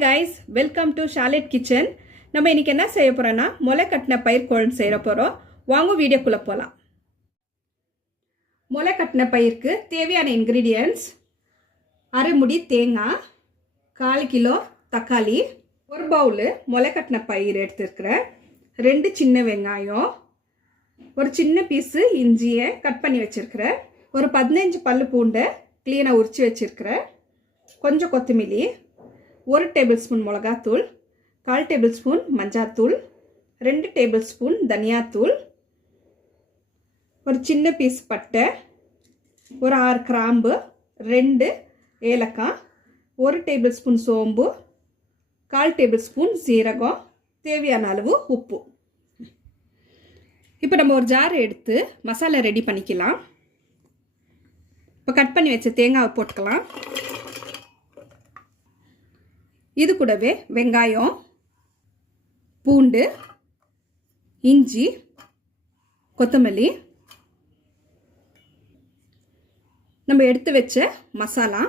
Hi guys, welcome to Charlotte kitchen. நம்ம இன்னைக்கு என்ன செய்ய போறோம்னா முளை கட்டின பயிர் குழம்பு செய்ய போறோம். வாங்க வீடியோக்குள்ள போலாம். முளை கட்டின பயிருக்கு தேவையான இன்கிரீடியன்ட்ஸ்: அரை முடி தேங்காய், 1/4 கிலோ தக்காளி, ஒரு பவுல் முளை கட்டின பயிர் எடுத்துருக்கிறேன், 2 சின்ன வெங்காயம், ஒரு சின்ன பீஸு இஞ்சியை கட் பண்ணி வச்சிருக்கிறேன், ஒரு 15 பல்லு பூண்டை க்ளீனாக உரித்து வச்சிருக்கிறேன், கொஞ்சம் கொத்தமல்லி, 1 டேபிள் ஸ்பூன் மிளகாத்தூள், 1/4 டேபிள் ஸ்பூன் மஞ்சாத்தூள், 2 டேபிள் ஸ்பூன் தனியாத்தூள், ஒரு சின்ன பீஸ் பட்டை, ஒரு 6 கிராம்பு, 2 ஏலக்காய், 1 டேபிள் ஸ்பூன் சோம்பு, 1/4 டேபிள் ஸ்பூன் சீரகம், தேவையான அளவு உப்பு. இப்போ நம்ம ஒரு ஜார் எடுத்து மசாலா ரெடி பண்ணிக்கலாம். இப்போ கட் பண்ணி வச்ச தேங்காவை போட்டுக்கலாம். இது கூடவே வெங்காயம், பூண்டு, இஞ்சி, கொத்தமல்லி, நம்ம எடுத்து வச்ச மசாலா,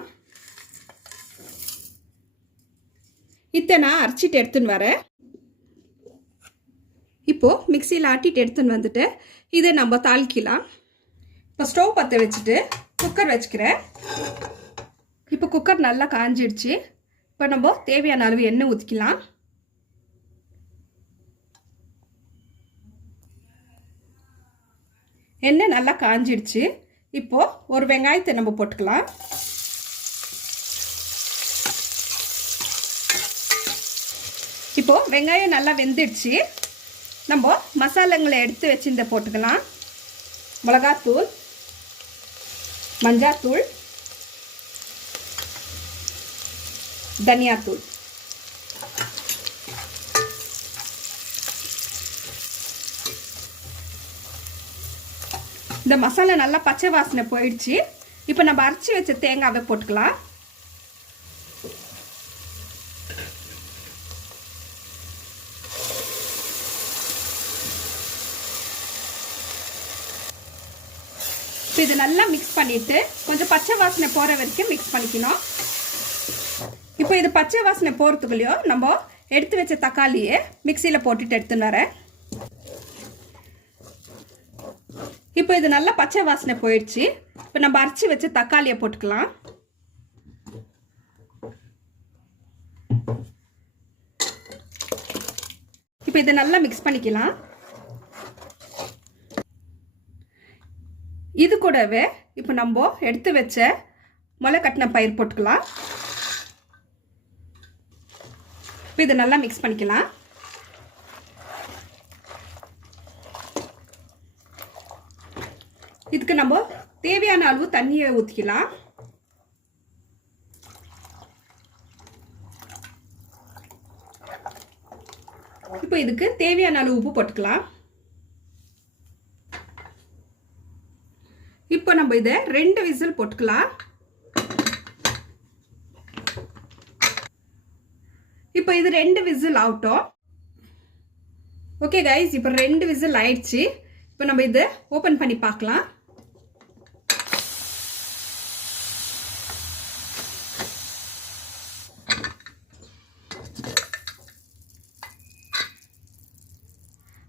இதை நான் அரைச்சிட்டு எடுத்துன்னு வரேன். இப்போது மிக்சியில் ஆட்டிட்டு எடுத்துன்னு வந்துட்டு இதை நம்ம தாளிக்கலாம். இப்போ ஸ்டவ் பற்ற வச்சுட்டு குக்கர் வச்சுக்கிறேன். இப்போ குக்கர் நல்லா காஞ்சிடுச்சு. இப்போ நம்ம தேவையான அளவு எண்ணெய் ஊற்றிக்கலாம். எண்ணெய் நல்லா காஞ்சிடுச்சு. இப்போது ஒரு வெங்காயத்தை நம்ம போட்டுக்கலாம். இப்போது வெங்காயம் நல்லா வெந்துடுச்சு. நம்ம மசாலாங்களை எடுத்து வச்சு போட்டுக்கலாம். மிளகாத்தூள், மஞ்சாத்தூள், தனியாத்தூள், இந்த மசாலா நல்லா பச்சை வாசனை போயிடுச்சு. இப்போ நம்ம அரைச்சி வச்ச தேங்காவை போட்டுக்கலாம். இப்போ இது நல்லா மிக்ஸ் பண்ணிட்டு கொஞ்சம் பச்சை வாசனை போகிற வரைக்கும் மிக்ஸ் பண்ணிக்கணும். இப்போ இது பச்சை வாசனை போகிறதுக்குள்ளேயும் நம்ம எடுத்து வச்ச தக்காளியை மிக்சியில் போட்டுட்டு எடுத்துன்னு வரேன். இப்போ இது நல்லா பச்சை வாசனை போயிடுச்சு. இப்போ நம்ம அரைச்சி வச்ச தக்காளியை போட்டுக்கலாம். இப்போ இதை நல்லா மிக்ஸ் பண்ணிக்கலாம். இது கூடவே இப்போ நம்ம எடுத்து வச்ச முளை கட்டின பயிர் போட்டுக்கலாம். இப்போ இதை நல்லா மிக்ஸ் பண்ணிக்கலாம். இதுக்கு நம்ம தேவையான அளவு தண்ணியை ஊற்றிக்கலாம். இப்போ இதுக்கு தேவையான அளவு உப்பு போட்டுக்கலாம். இப்போ நம்ம இதை 2 விசில் போட்டுக்கலாம். இப்போ இது 2 விசில் ஆகட்டும். ஓகே கைஸ், இப்போ 2 விசில் ஆயிடுச்சு. இப்போ நம்ம இதை ஓப்பன் பண்ணி பார்க்கலாம்.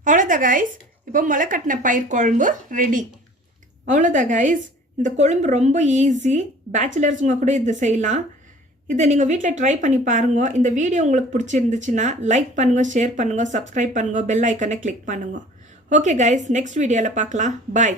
அவ்வளோதான் கைஸ், இப்போ முளை கட்டின பயிர் குழம்பு ரெடி. அவ்வளோதான் கைஸ், இந்த குழம்பு ரொம்ப ஈஸி. பேச்சுலர்ஸுங்க கூட இதை செய்யலாம். இதை நீங்கள் வீட்டில் ட்ரை பண்ணி பாருங்கள். இந்த வீடியோ உங்களுக்கு பிடிச்சிருந்துச்சுன்னா லைக் பண்ணுங்கள், ஷேர் பண்ணுங்கள், சப்ஸ்கிரைப் பண்ணுங்கள், பெல் ஐக்கனை கிளிக் பண்ணுங்கள். ஓகே கைஸ், நெக்ஸ்ட் வீடியோவில் பார்க்கலாம். பாய்.